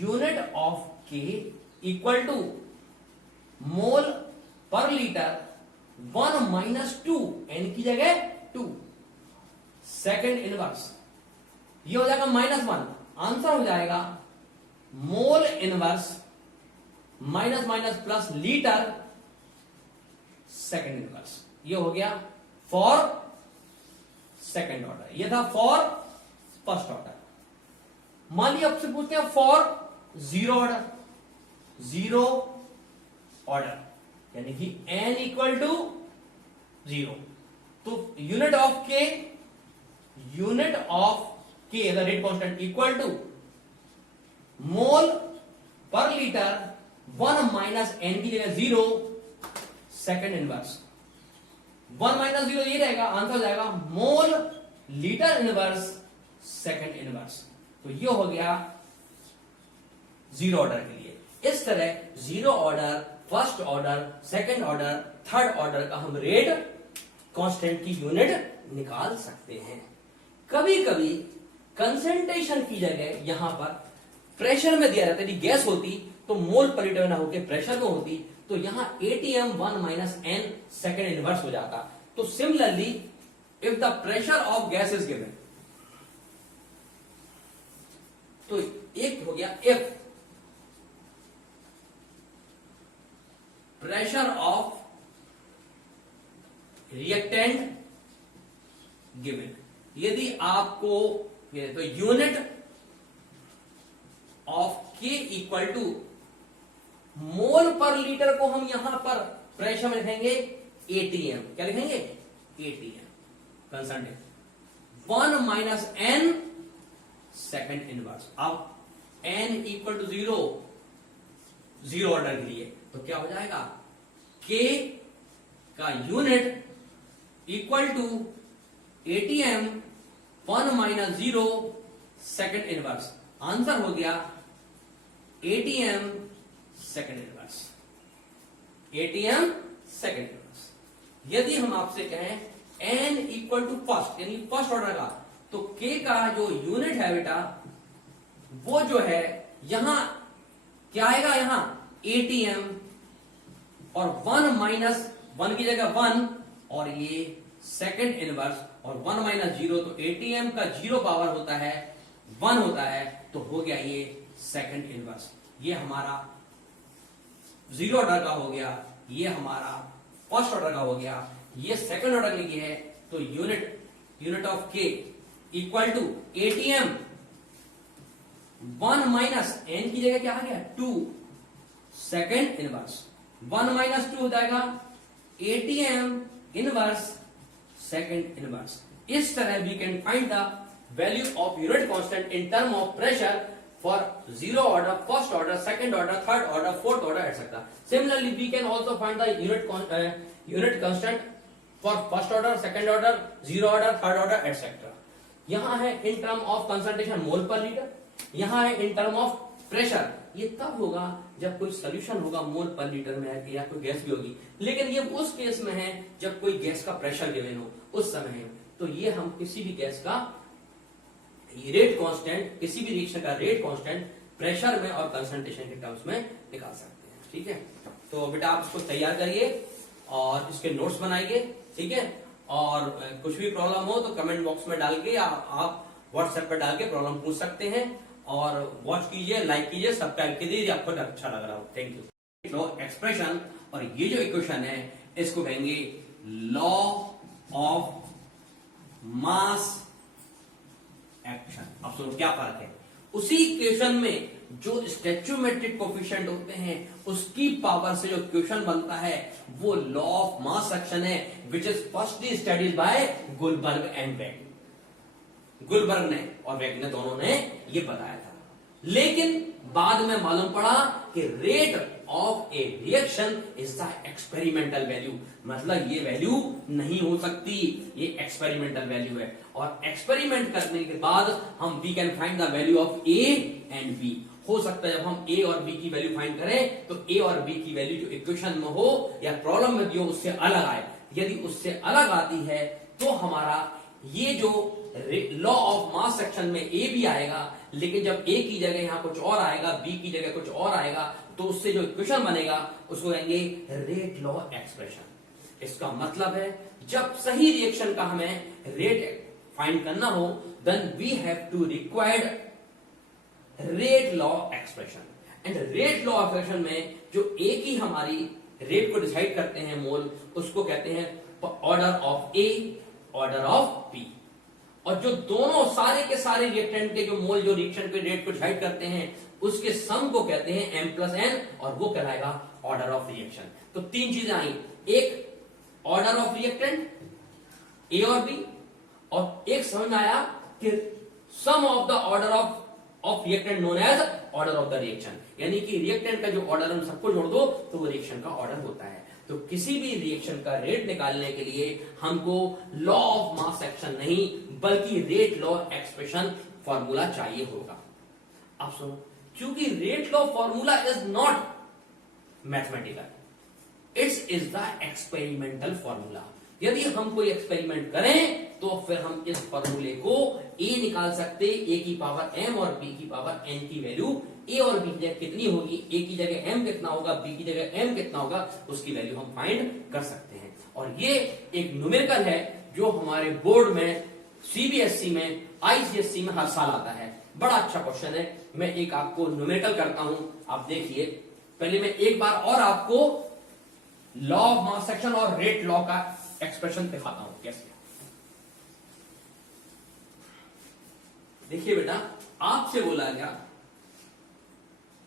Unit of k equal to mole per litre 1 minus 2, N की जगह 2 second inverse, ये हो जाएगा -1, आंसर हो जाएगा mole inverse minus minus plus litre second inverse. ये हो गया फॉर सेकेंड ऑर्डर, ये था फॉर फर्स्ट ऑर्डर। मान लिया आपसे पूछते हैं for zero order, zero order यानी कि n इक्वल टू 0, तो unit of k the rate constant equal to mole per litre 1 minus n की जगह 0 सेकेंड इनवर्स, 1 माइनस 0 ये रहेगा, आंसर हो जाएगा मोल लीटर इनवर्स सेकेंड इनवर्स। तो ये हो गया जीरो ऑर्डर के लिए। इस तरह zero order, first order, second order, third order का हम रेट कांस्टेंट की यूनिट निकाल सकते हैं। कभी कभी कंसंट्रेशन की जगह यहां पर प्रेशर में दिया जाता है, यदि गैस होती तो मोल पर लीटर ना होकर प्रेशर में होती, तो यहां ATM 1 minus n second inverse हो जाता। तो similarly if the pressure of gas is given, तो एक हो गया if pressure of reactant given, यदि आपको तो unit of k equal to mole per litre को हम यहां पर प्रेशर में लिखेंगे ATM, क्या लिखेंगे ATM concentration 1 minus n second inverse. अब n equal to 0 zero order के लिए, तो क्या हो जाएगा k का unit equal to ATM 1 minus 0 second inverse, answer हो गया ATM second inverse, ATM second inverse. यदि हम आपसे कहें n इक्वल टू फर्स्ट यानी फर्स्ट ऑर्डर का, तो k का जो यूनिट है बेटा वो जो है यहां क्या आएगा, यहां ATM और 1 माइनस 1 की जगह 1 और ये सेकेंड इनवर्स और 1 माइनस 0, तो ATM का 0 पावर होता है 1 होता है, तो हो गया ये सेकेंड इनवर्स। ये हमारा जीरो ऑर्डर का हो गया, ये हमारा फर्स्ट ऑर्डर का हो गया, ये सेकंड ऑर्डर के लिए है, तो unit of k equal to ATM 1 minus n की जगह क्या आ गया 2 सेकेंड इनवर्स, 1 माइनस 2 हो जाएगा ATM इनवर्स सेकेंड इनवर्स। इस तरह we can find the value of unit constant in term of pressure for zero order, first order, second order, third order, fourth order, etc. Similarly, we can also find the unit constant for first order, second order, zero order, third order, etc. यहाँ है in term of concentration mole per litre, यहाँ है in term of pressure। ये तब होगा जब कोई solution होगा मोल पर लीटर में है या कोई गैस भी होगी, लेकिन ये उस केस में है जब कोई गैस का प्रेशर गिवन हो, उस समय है। तो ये हम किसी भी गैस का रेट कांस्टेंट, किसी भी रिएक्शन का रेट कांस्टेंट प्रेशर में और कंसंट्रेशन के टर्म्स में निकाल सकते हैं। ठीक है, तो बेटा आप इसको तैयार करिए और इसके नोट्स बनाइए। ठीक है, और कुछ भी प्रॉब्लम हो तो कमेंट बॉक्स में डाल के आप व्हाट्सएप पर डाल के प्रॉब्लम पूछ सकते हैं। और वॉच कीजिए, लाइक कीजिए, सब्सक्राइब कीजिए यदि आपको अच्छा लग रहा हो। Thank you. लॉ एक्सप्रेशन, और ये जो इक्वेशन है इसको कहेंगे लॉ ऑफ मास एक्शन। अब सुनो क्या फर्क है, उसी इक्वेशन में जो स्टैच्यूमेट्रिक कोफिशिएंट होते हैं उसकी पावर से जो इक्वेशन बनता है वो लॉ ऑफ मास एक्शन है, which is firstly studied by Guldberg and Waage. Guldberg ने और वेग ने दोनों ने ये बताया था, लेकिन बाद में मालूम पड़ा कि rate of A reaction is the experimental value, मतलब ये वैल्यू नहीं हो सकती, ये एक्सपेरिमेंटल वैल्यू है। और एक्सपेरिमेंट करने के बाद हम we can find the value of a and b. हो सकता है जब हम ए और बी की वैल्यू फाइंड करें तो ए और बी की वैल्यू जो इक्वेशन में हो या प्रॉब्लम में भी हो उससे अलग आए। यदि उससे अलग आती है तो हमारा ये जो लॉ ऑफ मास सेक्शन में ए भी आएगा, लेकिन जब ए की जगह यहां कुछ और आएगा, बी की जगह कुछ और आएगा, तो उससे जो इक्वेशन बनेगा उसको कहेंगे रेट लॉ एक्सप्रेशन। इसका मतलब है जब सही रिएक्शन का हमें रेट फाइंड करना हो, then we have to required rate law expression. And rate law expression में जो ए की हमारी रेट को डिसाइड करते हैं मोल, उसको कहते हैं order of a, order of b. और जो दोनों सारे के सारे रिएक्टेंट के जो मोल जो रिएक्शन के रेट को डिसाइड करते हैं, उसके सम को कहते हैं m+n, और वो कहलाएगा ऑर्डर ऑफ रिएक्शन। तो तीन चीजें आई, एक ऑर्डर ऑफ रिएक्टेंट ए और बी, और एक समझ में आया कि sum of the order of reactant known as order of the reaction, यानी कि रिएक्टेंट का जो ऑर्डर हम सबको जोड़ दो तो वो रिएक्शन का ऑर्डर होता है। तो किसी भी रिएक्शन का रेट निकालने के लिए हमको लॉ ऑफ मास सेक्शन नहीं, बल्कि रेट लॉ एक्सप्रेशन फॉर्मूला चाहिए होगा। आप सुनो, क्योंकि rate law formula is not mathematical, it's is the experimental formula. यदि हम कोई एक्सपेरिमेंट करें तो फिर हम इस फॉर्मूले को ए निकाल सकते, ए की पावर m और b की पावर n की वैल्यू ए और b की जगह कितनी होगी, ए की जगह m कितना होगा, b की जगह m कितना होगा, उसकी वैल्यू हम फाइंड कर सकते हैं। और ये एक न्यूमेरिकल है जो हमारे बोर्ड में, सीबीएसई में, आईसीएसई में हर साल आता है। बड़ा अच्छा क्वेश्चन है। मैं एक आपको न्यूमेरिकल करता हूं, आप देखिए। पहले मैं एक बार और आपको लॉ ऑफ मास सेक्शन और रेट लॉ का एक्सप्रेशन दिखाता हूं कैसे। देखिए बेटा, आपसे बोला गया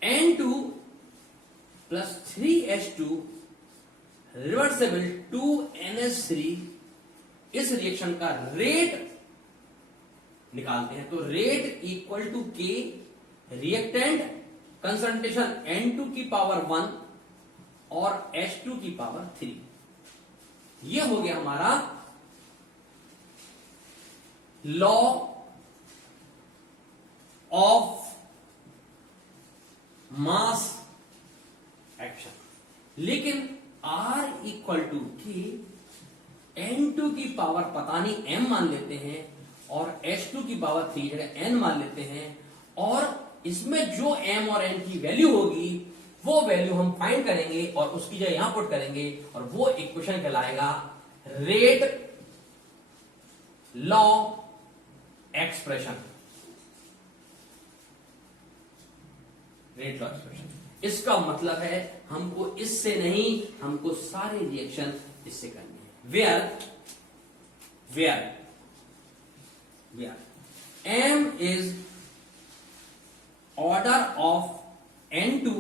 N2 + 3H2 रिवर्सेबल 2NH3 इस रिएक्शन का रेट निकालते हैं। तो rate equal to K, reactant concentration N2 की पावर 1 और H2 की पावर 3। ये हो गया हमारा लॉ ऑफ मास एक्शन। लेकिन R equal to K, N2 की पावर पता नहीं m मान लेते हैं और H2 की पावर 3 जगह n मान लेते हैं, और इसमें जो m और n की वैल्यू होगी वो वैल्यू हम फाइंड करेंगे और उसकी जगह यहां पुट करेंगे, और वो इक्वेशन कहलाएगा rate law expression. Rate law expression, इसका मतलब है हमको इससे नहीं, हमको सारे रिएक्शन इससे करने हैं। Where m is order of N2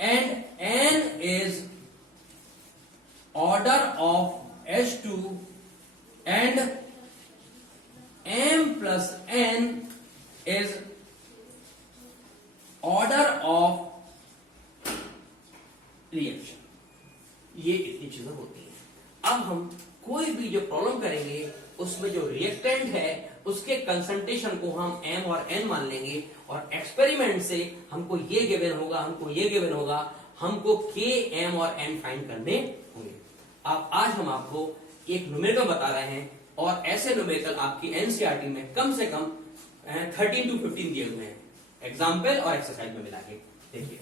and n is order of H2 and m plus n is order of reaction. ये इतनी चीजें होती हैं। अब हम कोई भी जो प्रॉब्लम करेंगे उसमें जो रिएक्टेंट है उसके कंसंट्रेशन को हम m और n मान लेंगे, और एक्सपेरिमेंट से हमको ये गिवन होगा, हमको ये गिवन होगा, हमको k, m और n फाइंड करने होंगे। अब आज हम आपको एक न्यूमेरिकल बता रहे हैं, और ऐसे न्यूमेरिकल आपकी एनसीईआरटी में कम से कम 13 to 15 दिए हुए हैं, एग्जाम्पल और एक्सरसाइज में मिला के। देखिए,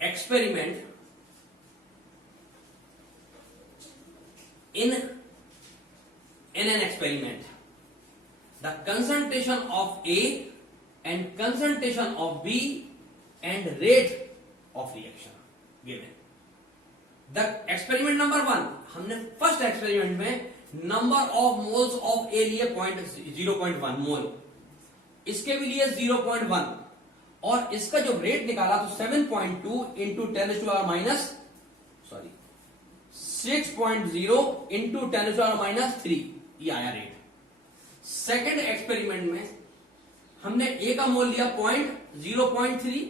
experiment in an experiment, the concentration of A and concentration of B and rate of reaction given. The experiment number 1, हमने फर्स्ट एक्सपेरिमेंट में नंबर ऑफ मोल्स ऑफ ए लिए 0.1 मोल, इसके भी लिए 0.1, और इसका जो रेट निकाला तो 7.2 इंटू 6.0 इंटू 10⁻³ ये आया रेट। सेकेंड एक्सपेरिमेंट में हमने ए का मोल लिया 0.3,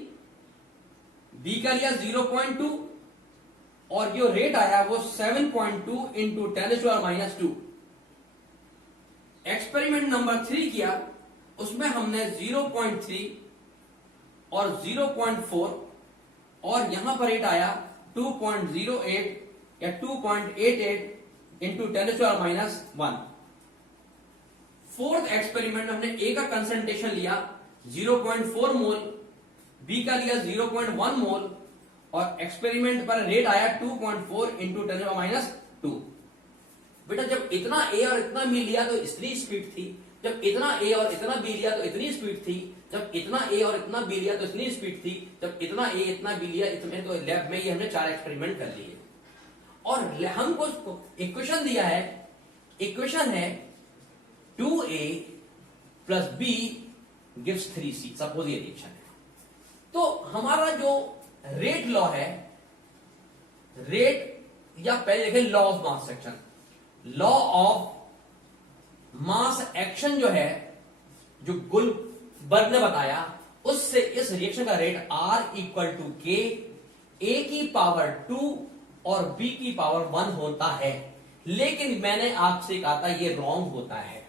बी का लिया 0.2, और जो रेट आया वो 7.2 इंटू 10⁻²। एक्सपेरिमेंट नंबर 3 किया, उसमें हमने 0.3 और 0.4 और यहां पर रेट आया 2.08 या 2.88 इंटू 10⁻⁻1। फोर्थ एक्सपेरिमेंट में हमने ए का कंसंट्रेशन लिया 0.4 मोल, बी का लिया 0.1 मोल और एक्सपेरिमेंट पर रेट आया 2.4 इंटू 10⁻²। बेटा जब इतना ए और इतना बी लिया तो इतनी स्पीड थी, जब इतना ए और इतना बी लिया तो इतनी स्पीड थी, जब इतना ए और इतना बी लिया तो इतनी स्पीड थी, जब इतना ए इतना बी लिया इतने, तो लैब में ये हमने 4 एक्सपेरिमेंट कर लिए। और हमको इक्वेशन दिया है, इक्वेशन है 2a plus b gives 3c, suppose ये रिएक्शन है। तो हमारा जो रेट लॉ है, रेट या पहले देखें law of mass action, law of mass action जो है, जो गुलबर्ग ने बताया, उससे इस रिएक्शन का रेट R इक्वल टू के A की पावर 2 और B की पावर 1 होता है। लेकिन मैंने आपसे कहा था ये रॉन्ग होता है।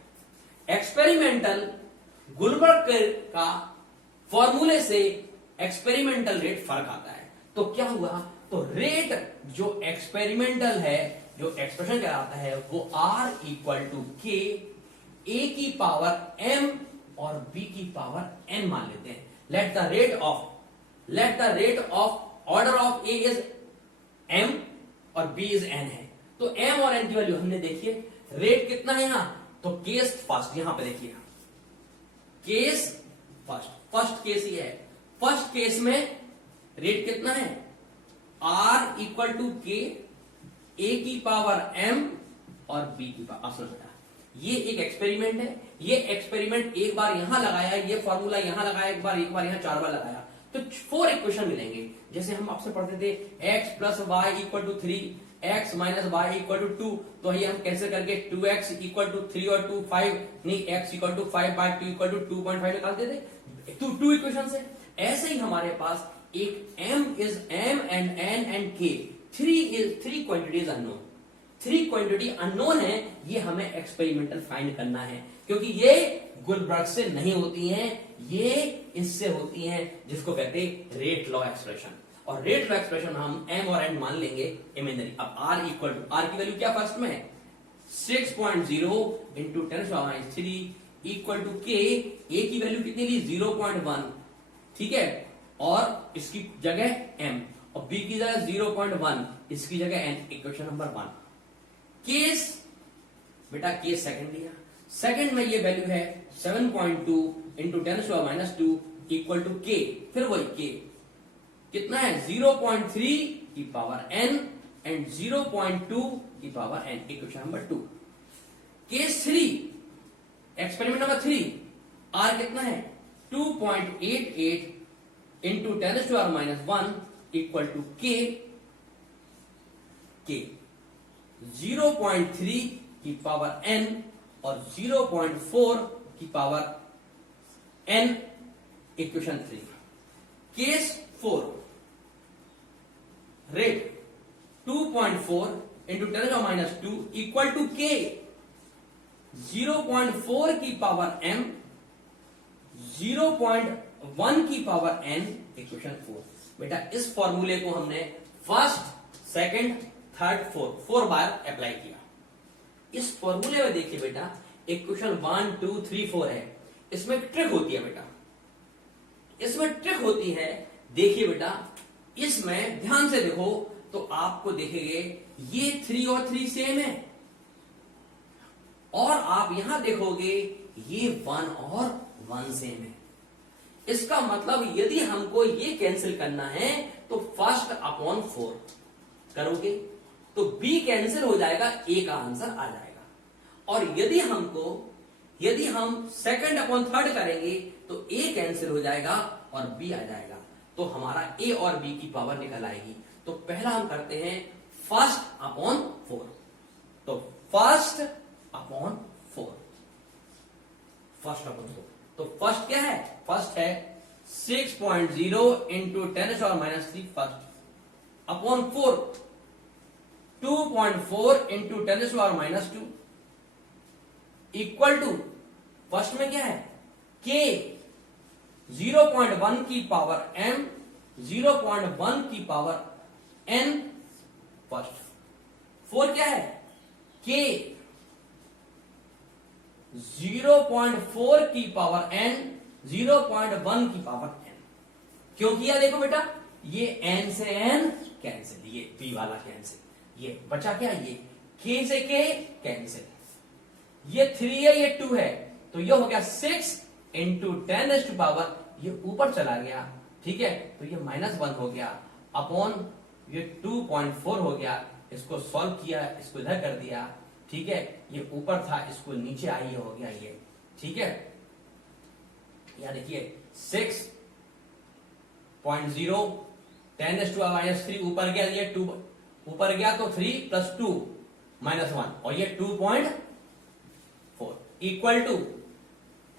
एक्सपेरिमेंटल गुलबर्ग का फॉर्मूले से एक्सपेरिमेंटल रेट फर्क आता है। तो क्या हुआ, तो रेट जो एक्सपेरिमेंटल है, जो एक्सप्रेशन कहलाता है, वो R इक्वल टू के A की पावर M और B की पावर N मान लेते हैं। Let the rate of order of A is M और B इज N है। तो M और N की वैल्यू हमने देखिए, रेट कितना है यहां, तो केस फर्स्ट, यहां पे देखिए केस फर्स्ट केस ही है। फर्स्ट केस में रेट कितना है, R इक्वल टू के A की पावर M और B की पावर। सुनो बेटा, ये एक एक्सपेरिमेंट है, ये एक्सपेरिमेंट एक बार यहां लगाया, ये फॉर्मूला यहां लगाया, एक बार यहां 4 बार लगाया, तो 4 इक्वेशन मिलेंगे। जैसे हम आपसे पढ़ते थे x plus y equal to 3, x minus y equal to 2, तो ये हम कैसे करके 2x इक्वल टू 3 और 2 5, नहीं x equal to 5 by 2 equal to 2.5 निकालते थे। 2 इक्वेशन से ऐसे ही हमारे पास एक m is m and n and k, 3 quantities unknown, 3 quantity unknown है, ये हमें एक्सपेरिमेंटल फाइंड करना है, क्योंकि ये गुलबर्ग से नहीं होती हैं, ये इससे होती हैं, जिसको कहते हैं रेट लॉ एक्सप्रेशन। और रेट लॉ एक्सप्रेशन हम m और n मान लेंगे इमेजिनरी। अब r इक्वल टू, r की वैल्यू क्या फर्स्ट में है 6.0 इंटू 10⁻³ इक्वल टू के, a की वैल्यू कितनी ली 0.1, ठीक है, और इसकी जगह m और b की जगह 0.1, इसकी जगह n, इक्वेशन नंबर 1। केस बेटा केस सेकंड लिया, सेकंड में ये वैल्यू है 7.2 इंटू 10⁻² इक्वल टू के, फिर वही के कितना है 0.3 की पावर n एंड 0.2 की power n, equation number 2। Case 3, experiment number 3, r कितना है 2.88 इंटू 10⁻⁻1 इक्वल टू के 0.3 की पावर n और 0.4 की power n, equation 3। Case 4, rate 2.4 into 10⁻² equal to k 0.4 की पावर m, 0.1 की पावर n, इक्वेशन 4। बेटा इस फॉर्मूले को हमने फर्स्ट, सेकंड, थर्ड, फोर्थ 4 बार अप्लाई किया। इस फॉर्मूले में देखिए बेटा, इक्वेशन 1 2 3 4 है, इसमें ट्रिक होती है बेटा, इसमें ट्रिक होती है। देखिए बेटा, इसमें ध्यान से देखो तो आपको देखेंगे ये 3 और 3 सेम है, और आप यहां देखोगे ये 1 और 1 सेम है। इसका मतलब यदि हमको ये कैंसिल करना है तो फर्स्ट अपॉन 4 करोगे तो b कैंसिल हो जाएगा, a का आंसर आ जाएगा। और यदि हम सेकंड अपॉन थर्ड करेंगे तो a कैंसिल हो जाएगा और b आ जाएगा, तो हमारा a और b की पावर निकल आएगी। तो पहला हम करते हैं फर्स्ट अपॉन 4, तो फर्स्ट अपॉन 4, तो फर्स्ट क्या है, फर्स्ट है 6.0 into 10⁻³ first upon 4, 2.4 into 10⁻² equal to, first में क्या है k 0.1 की पावर m, 0.1 की पावर n फर्स्ट। 4 क्या है? k, 0.4 की पावर n, 0.1 की पावर n। क्यों किया? देखो बेटा, ये n से n कैंसिल, ये p वाला कैंसिल, ये बचा क्या? ये k से k कैंसिल, ये 3 है, ये 2 है, तो ये हो गया 6 इंटू 10 पावर, ये ऊपर चला गया, ठीक है, तो ये -1 हो गया अपॉन ये 2.4 हो गया। इसको सॉल्व किया, इसको इधर कर दिया, ठीक है, ये ऊपर था, इसको नीचे आई हो गया ये, ठीक है। यहां देखिए 6.0 10⁻³ ऊपर गया, ये 2 ऊपर गया, तो 3 + 2 -1, और ये 2.4 इक्वल टू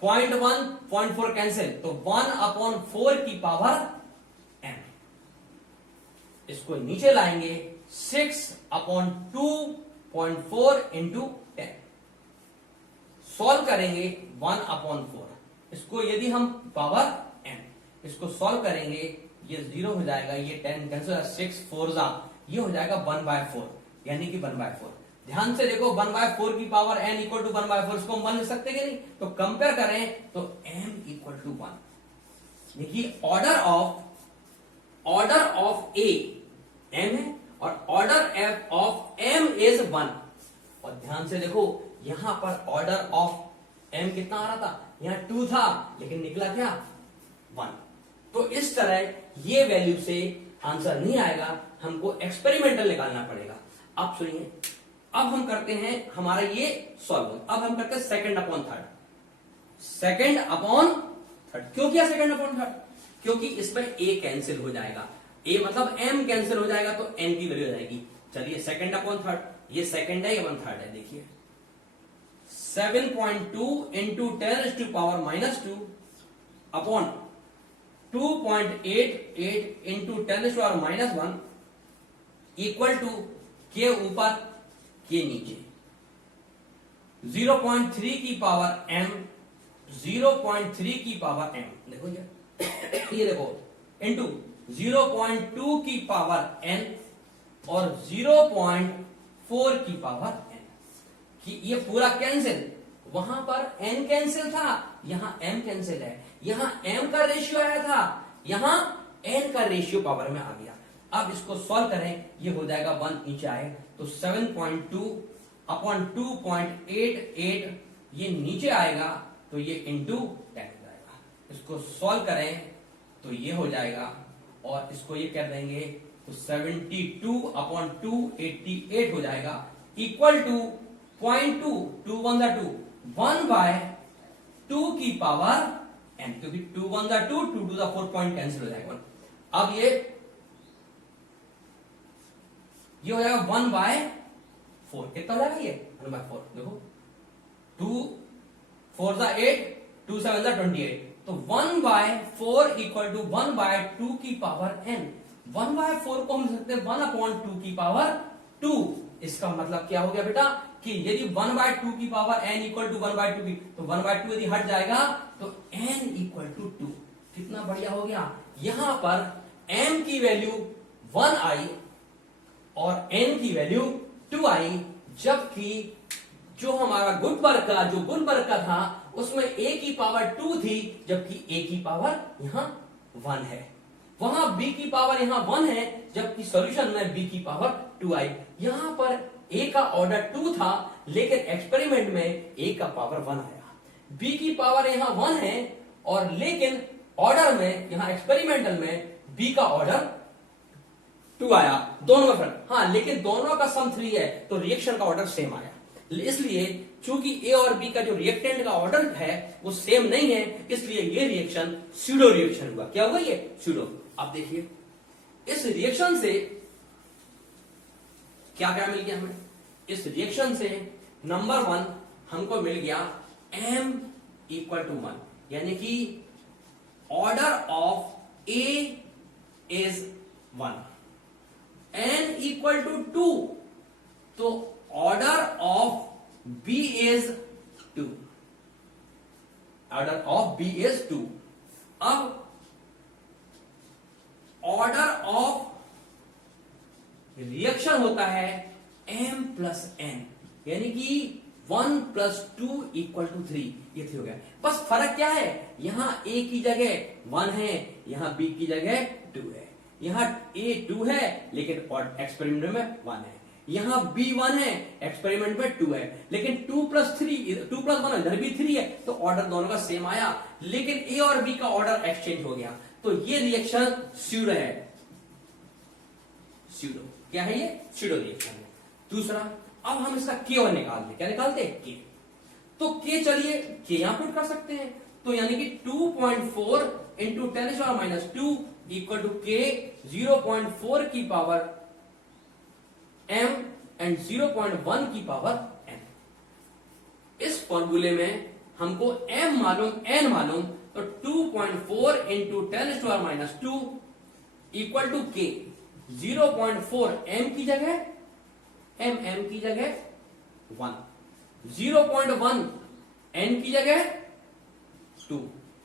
0.1 0.4 कैंसिल, तो 1/4 की पावर m। इसको नीचे लाएंगे, 6/2.4 इंटू 10, सॉल्व करेंगे 1/4, इसको यदि हम पावर m, इसको सॉल्व करेंगे, ये 0 हो जाएगा, ये 10 कैंसिल, 6 4 ये हो जाएगा 1/4, यानी कि 1/4। ध्यान से देखो, 1/4 की पावर n इक्वल टू 1/4, इसको हम 1 लिख सकते हैं कि नहीं? तो कंपेयर करें तो m इक्वल टू 1। देखिए ऑर्डर ऑफ a m है, और order f of m is 1। और ध्यान से देखो, यहां पर ऑर्डर ऑफ m कितना आ रहा था? यहां 2 था, लेकिन निकला क्या? 1। तो इस तरह ये वैल्यू से आंसर नहीं आएगा, हमको एक्सपेरिमेंटल निकालना पड़ेगा। अब सुनिए, अब हम करते हैं हमारा ये सॉल्व, अब हम करते हैं 2/3। 2/3 क्यों किया 2/3? क्योंकि इसमें a कैंसिल हो जाएगा, a मतलब m कैंसिल हो जाएगा, तो n की वैल्यू हो जाएगी। चलिए 2/3, ये सेकंड है, ये 1/3 है। देखिए 7.2 into 10⁻² upon 2.88 into 10⁻1 equal to k ऊपर के नीचे 0.3 की पावर m, 0.3 की पावर m, देखो ये देखो, इंटू 0.2 की पावर n और 0.4 की पावर n, कि ये पूरा कैंसिल। वहां पर n कैंसिल था, यहां m कैंसिल है, यहां m का रेशियो आया था, यहां n का रेशियो पावर में आ गया। अब इसको सॉल्व करें, ये हो जाएगा 1 नीचे आए, तो 7.2 अपॉन 2.88 ये नीचे आएगा, तो ये इंटू 10 हो जाएगा। इसको सॉल्व करें तो ये हो जाएगा, और इसको ये कर देंगे तो 72 अपॉन 288 हो जाएगा, इक्वल टू 0.2, 2 1 2, 1/2 की पावर n, क्योंकि 2 1 2, 2 2 4 पॉइंट कैंसिल हो जाएगा। अब ये हो जाएगा 1/4, कितना हो जाएगा ये? 1/4। देखो 2 4 8, 2 7 28, तो 1/4 इक्वल टू 1/2 की पावर n। 1/4 को हम लिख सकते हैं 1/2 की पावर 2। इसका मतलब क्या हो गया बेटा, कि यदि 1/2 की पावर n इक्वल टू 1/2 की, तो 1/2 यदि हट जाएगा तो n इक्वल टू 2। कितना बढ़िया हो गया। यहां पर m की वैल्यू 1 आई और n की वैल्यू 2 आई, जबकि जो हमारा गुडबर्ग का था उसमें a की पावर 2 थी, जबकि a की पावर यहां 1 है। वहां b की पावर यहां 1 है, जबकि सॉल्यूशन में b की पावर 2 आई। यहां पर a का ऑर्डर 2 था, लेकिन एक्सपेरिमेंट में a का पावर 1 आया। b की पावर यहां 1 है, और लेकिन ऑर्डर में यहां एक्सपेरिमेंटल में b का ऑर्डर 2 आया। दोनों का फर्क, हाँ, लेकिन दोनों का सम 3 है, तो रिएक्शन का ऑर्डर सेम आया। इसलिए चूंकि ए और बी का जो रिएक्टेंट का ऑर्डर है वो सेम नहीं है, इसलिए ये रिएक्शन स्यूडो रिएक्शन हुआ। क्या हुआ ये? स्यूडो। अब देखिए इस रिएक्शन से क्या क्या मिल गया हमें? इस रिएक्शन से नंबर 1 हमको मिल गया m इक्वल टू 1, यानी कि order of a is 1, n equal to 2, तो order of b is 2, order of b is 2। अब ऑर्डर ऑफ रिएक्शन होता है m प्लस n, यानी कि 1 प्लस 2 इक्वल टू 3, ये 3 हो गया। बस फर्क क्या है, यहां a की जगह 1 है, यहां b की जगह 2 है। यहां a 2 है लेकिन एक्सपेरिमेंट में 1 है, यहां b 1 है, एक्सपेरिमेंट में 2 है, लेकिन 2 प्लस 1 इधर भी 3 है, तो ऑर्डर दोनों का सेम आया, लेकिन a और b का ऑर्डर एक्सचेंज हो गया। तो ये रिएक्शन स्यूडो है। स्यूडो क्या है, ये स्यूडो रिएक्शन है। दूसरा, अब हम इसका के और निकालते, क्या निकालते, के। तो के चलिए के यहां पुट कर सकते हैं, तो यानी कि 2.4 इंटू 10⁻² इक्वल टू के 0.4 की पावर m एंड 0.1 की पावर n। इस फॉर्मूले में हमको m मालूम, n मालूम, तो 2.4 into 10⁻² equal to k 0.4 m की जगह m की जगह 1, 0.1 n की जगह 2।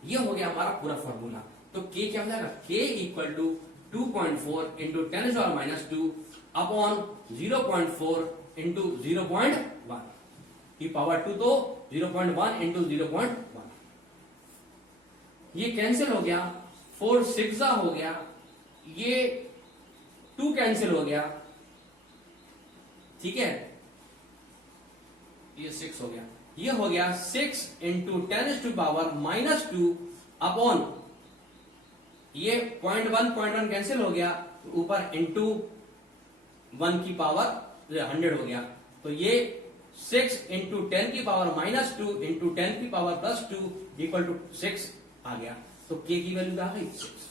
ये हो गया हमारा पूरा फॉर्मूला। तो k क्या हो जाएगा, k equal to 2.4 into 10⁻² upon 0.4 into 0.1 की पावर 2, तो 0.1 इंटू 0.1, ये कैंसिल हो गया, 4 6 हो गया, ये 2 कैंसिल हो गया, ठीक है, ये 6 हो गया, ये हो गया 6 इंटू 10⁻² अपॉन ये 0.1 कैंसिल हो गया, ऊपर इंटू 1 की पावर 100 हो गया, तो ये 6 इंटू 10 की पावर -2 इंटू 10 की पावर +2 इक्वल टू 6 आ गया। तो k की वैल्यू आ गई 6,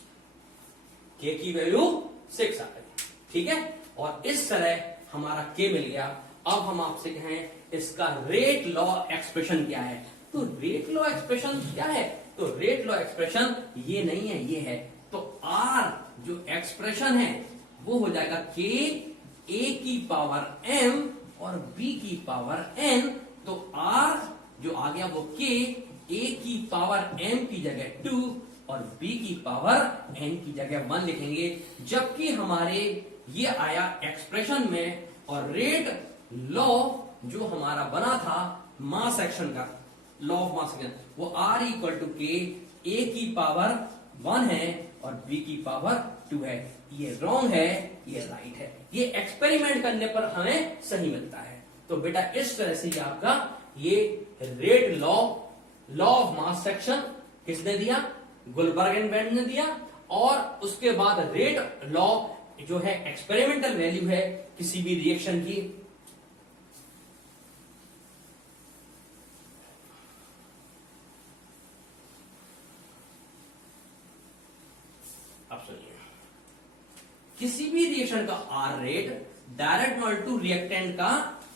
k की वैल्यू 6 आ गई, ठीक है। और इस तरह हमारा k मिल गया। अब हम आपसे कहें इसका रेट लॉ एक्सप्रेशन क्या है, तो रेट लॉ एक्सप्रेशन क्या है, तो रेट लॉ एक्सप्रेशन ये नहीं है, ये है। तो r जो एक्सप्रेशन है वो हो जाएगा k a की पावर m और b की पावर n। तो r जो आ गया वो k a की पावर m की जगह 2 और b की पावर n की जगह 1 लिखेंगे, जबकि हमारे ये आया एक्सप्रेशन में। और रेट लॉ जो हमारा बना था मास एक्शन का, लॉ ऑफ मास एक्शन, वो r इक्वल टू के a की पावर 1 है और b की पावर 2 है। ये रॉन्ग है, ये राइट है। ये एक्सपेरिमेंट करने पर हमें सही मिलता है। तो बेटा इस तरह से आपका ये rate law, law of mass section किसने दिया, गुलबर्ग एंड बेंड ने दिया। और उसके बाद रेट लॉ जो है एक्सपेरिमेंटल वैल्यू है किसी भी रिएक्शन की। अब सुनिए, किसी भी रिएक्शन का r rate direct mall to reactant का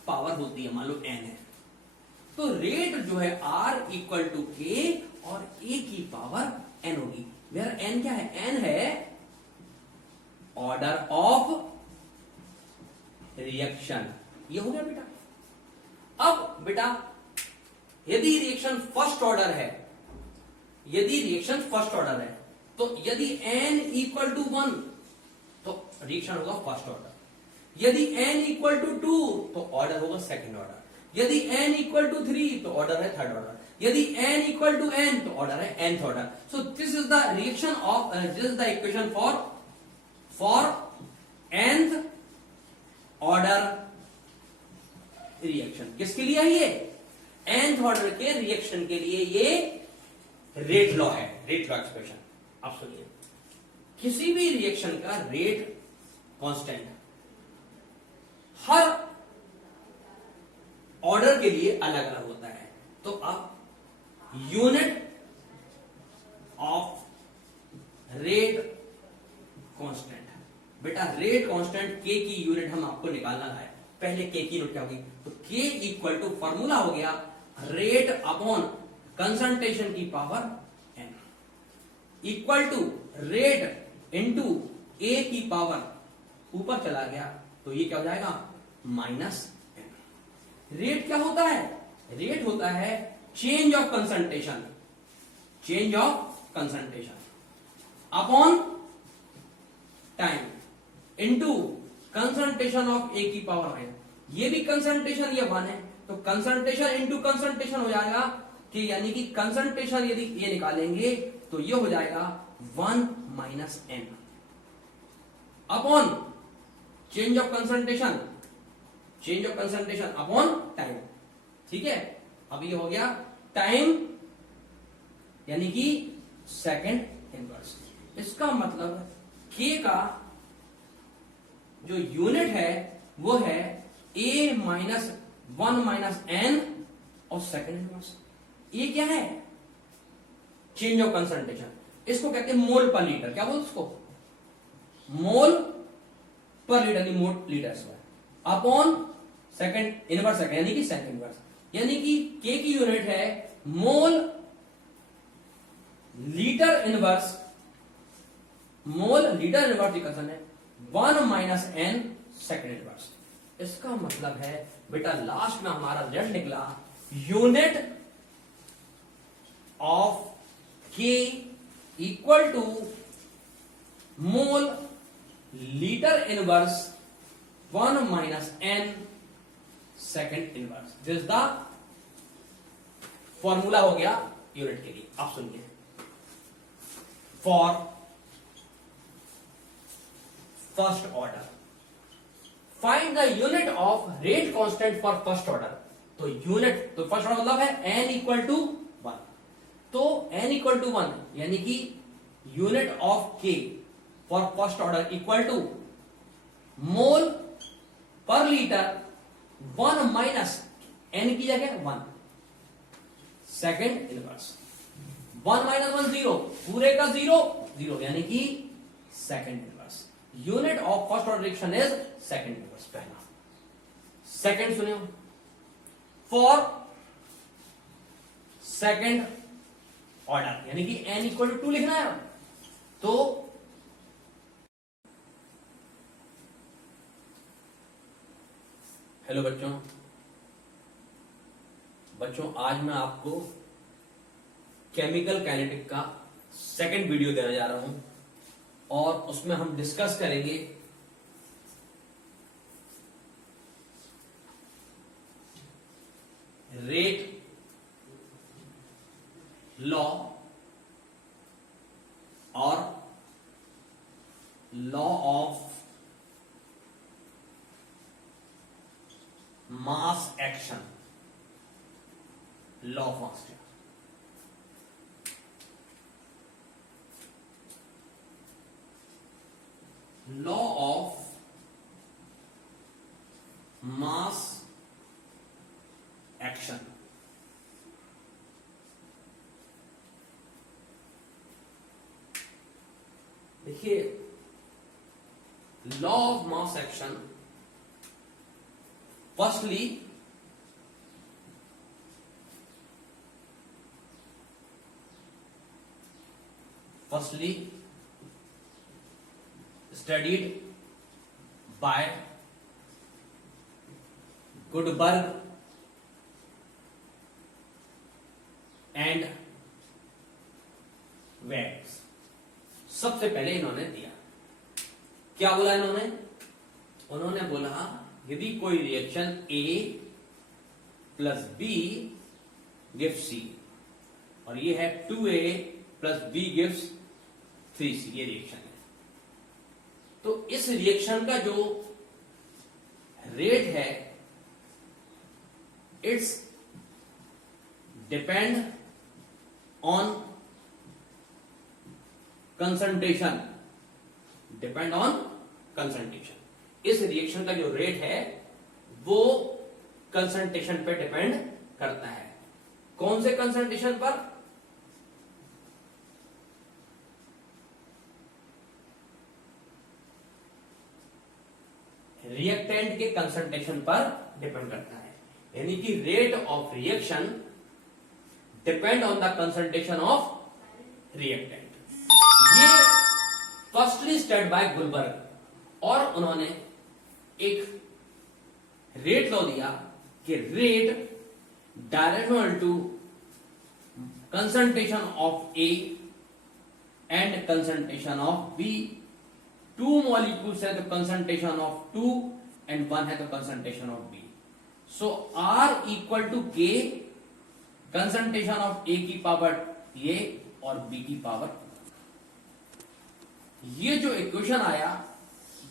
पावर होती है, मान लो n है, तो रेट जो है r इक्वल टू के और a की पावर n होगी। वेयर n क्या है, n है ऑर्डर ऑफ रिएक्शन। ये हो गया बेटा। अब बेटा यदि रिएक्शन फर्स्ट ऑर्डर है, यदि रिएक्शन फर्स्ट ऑर्डर है, तो यदि n इक्वल टू 1 तो रिएक्शन होगा फर्स्ट ऑर्डर, यदि n इक्वल टू 2 तो ऑर्डर होगा सेकंड ऑर्डर, यदि n इक्वल टू 3 तो ऑर्डर है थर्ड ऑर्डर, यदि n इक्वल टू n तो ऑर्डर है nth order. So this is the reaction of this is the equation for nth order reaction. किसके लिए है ये, nth ऑर्डर के रिएक्शन के लिए ये रेट लॉ है, रेट लॉ एक्सप्रेशन। आप सुनिए, किसी भी रिएक्शन का रेट कांस्टेंट हर ऑर्डर के लिए अलग अलग होता है। तो अब यूनिट ऑफ रेट कांस्टेंट, बेटा रेट कांस्टेंट के की यूनिट हम आपको निकालना है। पहले के की यूनिट क्या होगी, तो के इक्वल टू फॉर्मूला हो गया रेट अपॉन कंसंट्रेशन की power n equal to rate into A की पावर ऊपर चला गया, तो ये क्या हो जाएगा माइनस n। रेट क्या होता है, रेट होता है change of concentration, change of concentration. Upon time into concentration of ए की पावर n। ये भी कंसंट्रेशन ये 1 है, तो कंसंट्रेशन इनटू कंसंट्रेशन हो जाएगा कि यानी कि कंसंट्रेशन यदि ये निकालेंगे तो ये हो जाएगा 1 minus n upon change of concentration upon time. ठीक है, अब ये हो गया टाइम यानी कि सेकंड इनवर्स। इसका मतलब k का जो यूनिट है वो है a माइनस 1 माइनस n और सेकंड इनवर्स। ये क्या है? Change of concentration. इसको कहते हैं मोल पर लीटर। क्या बोलते उसको? मोल पर लीटर, नहीं mole litre square upon second inverse second यानी कि सेकंड इनवर्स। यानी कि k की यूनिट है मोल लीटर इनवर्स, मोल लीटर इनवर्स इक्वेशन है 1 माइनस n सेकंड इनवर्स। इसका मतलब है बेटा लास्ट में हमारा रिजल्ट निकला unit of k equal to mole litre inverse 1 minus n second inverse. This the formula हो गया यूनिट के लिए। आप सुनिए, for first order find the unit of rate constant for first order. तो यूनिट, तो फर्स्ट ऑर्डर मतलब है n इक्वल टू 1, तो n इक्वल टू 1 यानी कि unit of k for first order equal to mole per litre 1 minus n की जगह 1 second inverse. 1 minus 1 0, पूरे का 0 यानी कि second inverse. Unit of first order reaction is second inverse. पहला। सेकंड सुनियो, फॉर सेकंड ऑर्डर यानी कि n इक्वल टू 2 लिखना है। तो हेलो बच्चों आज मैं आपको केमिकल काइनेटिक का सेकंड वीडियो देने जा रहा हूं और उसमें हम डिस्कस करेंगे रेट लॉ और law of mass action, law of mass action. Law of mass action. देखिए, law of mass action firstly studied by Gutenberg and Waves। सबसे पहले इन्होंने दिया, क्या बोला उन्होंने बोला यदि कोई reaction A plus B gives C और ये है 2A plus B gives 3C, ये रिएक्शन है। तो इस रिएक्शन का जो रेट है it's depend on concentration, depend on concentration. इस रिएक्शन का जो रेट है वो कंसंट्रेशन पे डिपेंड करता है। कौन से कंसंट्रेशन पर? रिएक्टेंट के कंसंट्रेशन पर डिपेंड करता है। यानी कि rate of reaction depend on the concentration of reactant. ये फर्स्टली स्टडी बाय गुलबर्ग और उन्होंने एक रेट लॉ दिया कि rate direct to concentration of a and concentration of b. 2 molecules है तो कंसंट्रेशन ऑफ 2 एंड 1 है तो concentration of b. So r equal to k, concentration of ए की पावर ए और बी की पावर। ये जो इक्वेशन आया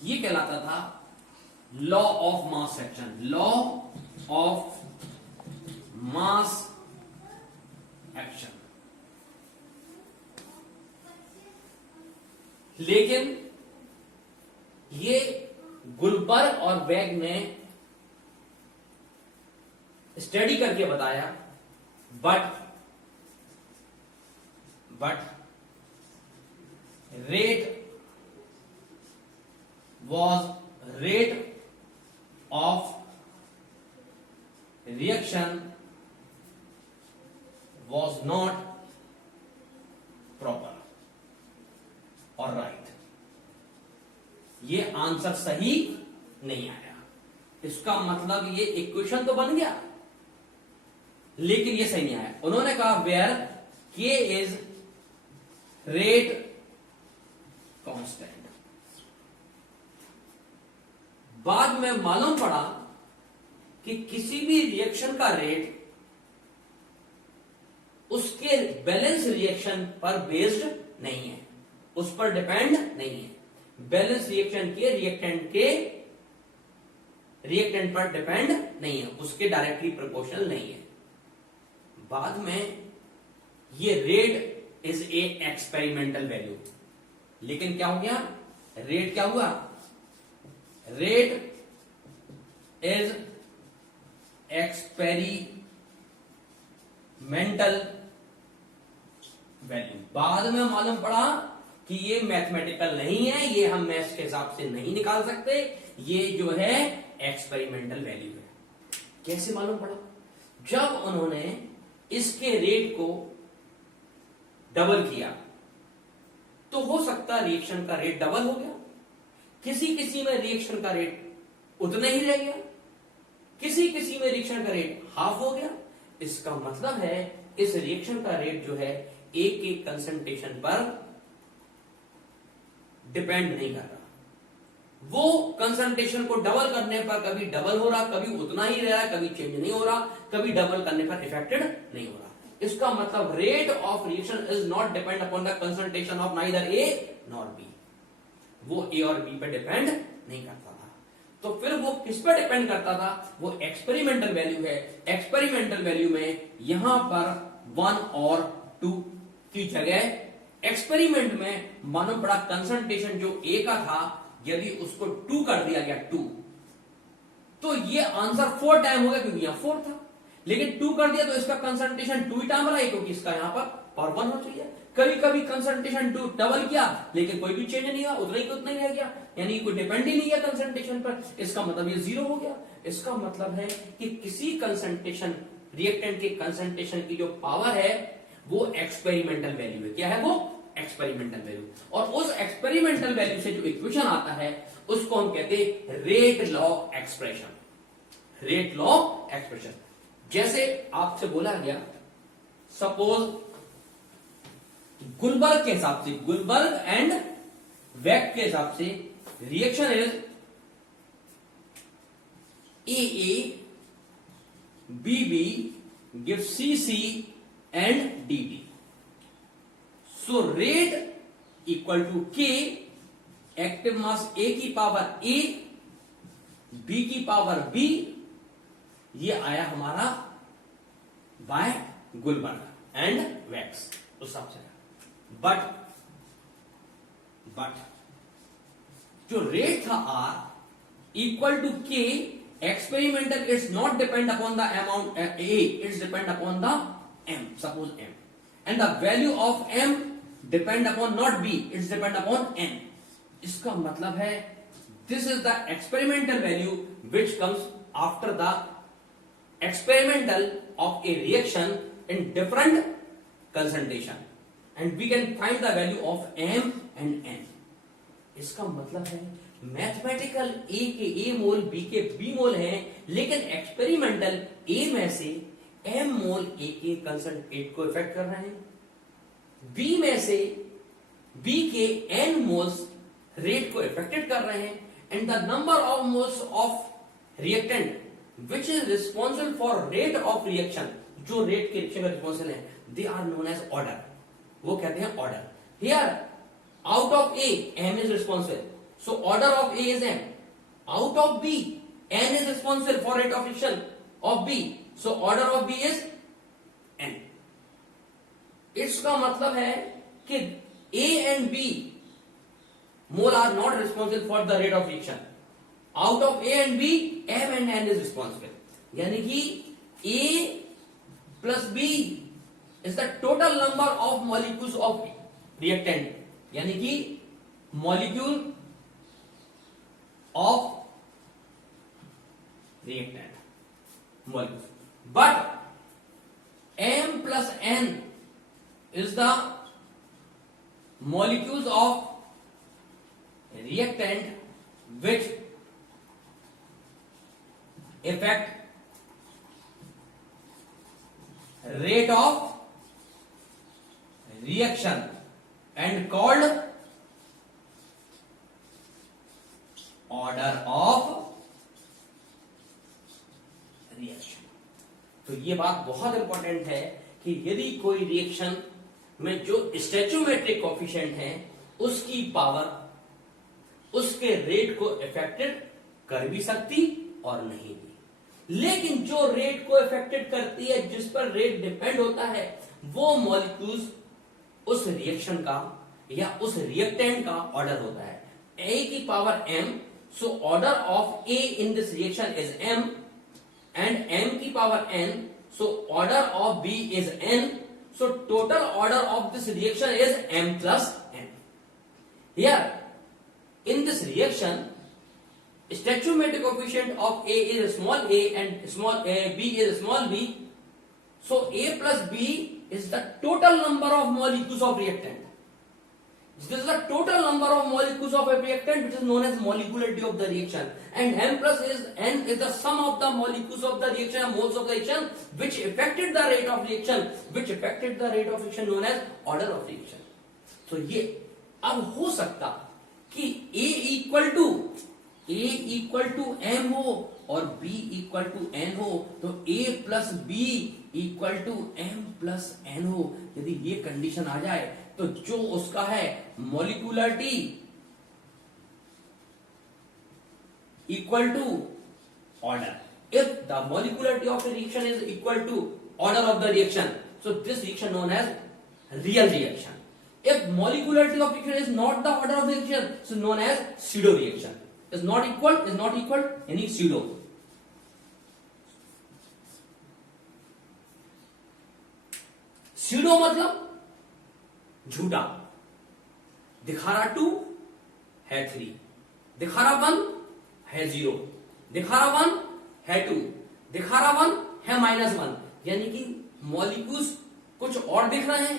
ये कहलाता था law of mass action, law of mass action. लेकिन ये गुलबर्ग और वेग ने स्टडी करके बताया, but rate of reaction was not proper or right। ये आंसर सही नहीं आया। इसका मतलब ये इक्वेशन तो बन गया लेकिन ये सही नहीं आया। उन्होंने कहा वेयर के इज रेट कांस्टेंट। बाद में मालूम पड़ा कि किसी भी रिएक्शन का रेट उसके बैलेंस रिएक्शन पर बेस्ड नहीं है, उस पर डिपेंड नहीं है। बैलेंस रिएक्शन के रिएक्टेंट पर डिपेंड नहीं है, उसके डायरेक्टली प्रोपोर्शनल नहीं है। बाद में ये rate is a experimental value. लेकिन क्या हो गया, रेट क्या हुआ, रेट इज एक्सपेरिमेंटल वैल्यू। बाद में मालूम पड़ा कि ये मैथमेटिकल नहीं है, ये हम मैथ्स के हिसाब से नहीं निकाल सकते, ये जो है एक्सपेरिमेंटल वैल्यू है। कैसे मालूम पड़ा, जब उन्होंने इसके रेट को डबल किया तो हो सकता है रिएक्शन का रेट डबल हो गया, किसी किसी में रिएक्शन का रेट उतना ही रह गया, किसी किसी में रिएक्शन का रेट हाफ हो गया। इसका मतलब है इस रिएक्शन का रेट जो है एक एक कंसंट्रेशन पर डिपेंड नहीं कर रहा। वो कंसंट्रेशन को डबल करने पर कभी डबल हो रहा, कभी उतना ही रह रहा, कभी चेंज नहीं हो रहा, कभी डबल करने पर इफेक्टेड नहीं हो रहा। इसका मतलब rate of reaction is not depend upon the concentration of neither A nor be. वो ए और बी पे डिपेंड नहीं करता था। तो फिर वो किस पर डिपेंड करता था, वो एक्सपेरिमेंटल वैल्यू है। एक्सपेरिमेंटल वैल्यू में यहां पर 1 और 2 की जगह एक्सपेरिमेंट में मालूम पड़ा कंसंट्रेशन जो ए का था, यदि उसको 2 कर दिया गया 2, तो ये आंसर 4 टाइम हो गया क्योंकि यहां 4 था। लेकिन 2 कर दिया तो इसका कंसंट्रेशन 2 ही टाइम रहा क्योंकि इसका यहां पर पावर 1 हो चाहिए। कभी कभी कंसंट्रेशन 2 डबल किया लेकिन कोई भी चेंज नहीं हुआ, उतना ही को उतना ही रह गया, यानी कोई डिपेंड ही नहीं है कंसंट्रेशन पर। इसका मतलब ये 0 हो गया। इसका मतलब है कि किसी कंसंट्रेशन रिएक्टेंट के कंसंट्रेशन की जो पावर है वो एक्सपेरिमेंटल वैल्यू है। क्या है वो, एक्सपेरिमेंटल वैल्यू। और उस एक्सपेरिमेंटल वैल्यू से जो इक्वेशन आता है उसको हम कहते हैं rate law expression. Rate law expression जैसे आपसे बोला गया, सपोज गुलबर्ग के हिसाब से, गुलबर्ग एंड वेग के हिसाब से reaction is a a b b give c c and d d. So rate equal to k, active mass a की पावर ए, बी की पावर बी, ये आया हमारा बाय गुलबर्ग एंड वेग्स उस हिसाब से। बट जो रेट था are equal to K, experimental it's not depend upon the amount A, it's depend upon the M, suppose M, and the value of M depend upon not B, it's depend upon N. इसका मतलब है this is the experimental value which comes after the experimental of a reaction in different concentration and we can find the value of m and n। इसका मतलब है mathematical A के A mole B के B mole हैं, लेकिन experimental A में से m mole A के कंसंट्रेट को इफेक्ट कर रहे हैं, B में से B के n मोल्स रेट को इफेक्टेड कर रहे हैं, and the number of moles of reactant which is responsible for rate of reaction, जो रेट के रिएक्शन का रिस्पॉन्सिबल है, they are known as order, वो कहते हैं order. Here out of A m is responsible, so order of A is m. Out of B n is responsible for rate of reaction of B, so order of B is n. इसका मतलब है कि A and B mole are not responsible for the rate of reaction. Out of A and B, m and n is responsible. यानी कि A plus B is the total number of molecules of reactant, यानी कि molecule of reactant molecules, but m plus n is the molecules of reactant which affect rate of reaction and called order of reaction. तो ये बात बहुत important है कि यदि कोई रिएक्शन में जो स्टैच्यूमेट्रिक कोएफिशिएंट है उसकी पावर उसके रेट को इफेक्टेड कर भी सकती और नहीं भी, लेकिन जो रेट को इफेक्टेड करती है, जिस पर रेट डिपेंड होता है, वो मॉलिक्यूल्स उस रिएक्शन का या उस रिएक्टेंट का ऑर्डर होता है. A की power m, so order of A in this reaction is m, and m की power n, so order of B is n, so total order of this reaction is m plus n. Here in this reaction, stoichiometric coefficient of A is small a and small a, B is small b, so A plus B is the total number of molecules of reactant. This is the total number of molecules of a reactant, which is known as molecularity of the reaction, and m plus n is the sum of the molecules of the reaction and moles of the reaction which affected the rate of reaction, known as order of reaction. So ये अब हो सकता कि A equal to m हो और B equal to n हो, तो A plus B equal to m plus n हो. यदि ये कंडीशन आ जाए तो जो उसका है molecularity equal to order. If the molecularity of the reaction is equal to order of the reaction, so this reaction known as real reaction. If molecularity of reaction is not the order of the reaction, so known as pseudo reaction. Is not equal यानी pseudo. Pseudo मतलब झूठा. दिखा रहा 2 है 3, दिखा रहा 1 है 0, दिखा रहा 1 है 2, दिखा रहा 1 है -1. यानी कि मॉलिक्यूल्स कुछ और दिख रहे हैं,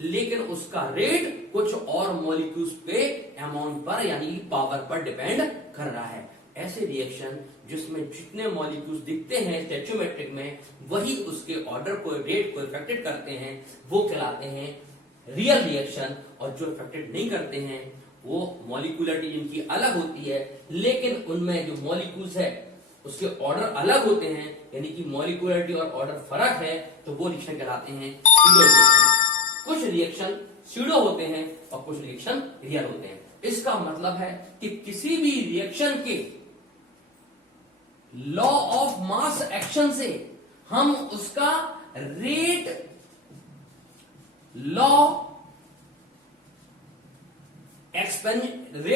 लेकिन उसका रेट कुछ और मॉलिक्यूल्स पे अमाउंट पर यानी पावर पर डिपेंड कर रहा है. ऐसे रिएक्शन जिसमें जितने मॉलिक्यूल्स दिखते हैं स्टैच्यूमेट्रिक में, वही उसके ऑर्डर को रेट को इफेक्टेड करते हैं, वो कहलाते हैं रियल रिएक्शन. और जो इफेक्टेड नहीं करते हैं वो मॉलिक्यूलरिटी जिनकी अलग होती है, लेकिन उनमें जो मॉलिक्यूल्स है उसके ऑर्डर अलग होते हैं, यानी कि मॉलिक्यूलरिटी और ऑर्डर फर्क है, तो वो रिएक्शन कहलाते हैं स्यूडो रिएक्शन. कुछ रिएक्शन स्यूडो होते हैं और कुछ रिएक्शन रियल होते हैं. इसका मतलब है कि किसी भी रिएक्शन के लॉ ऑफ मास एक्शन से हम उसका रेट लॉ रेट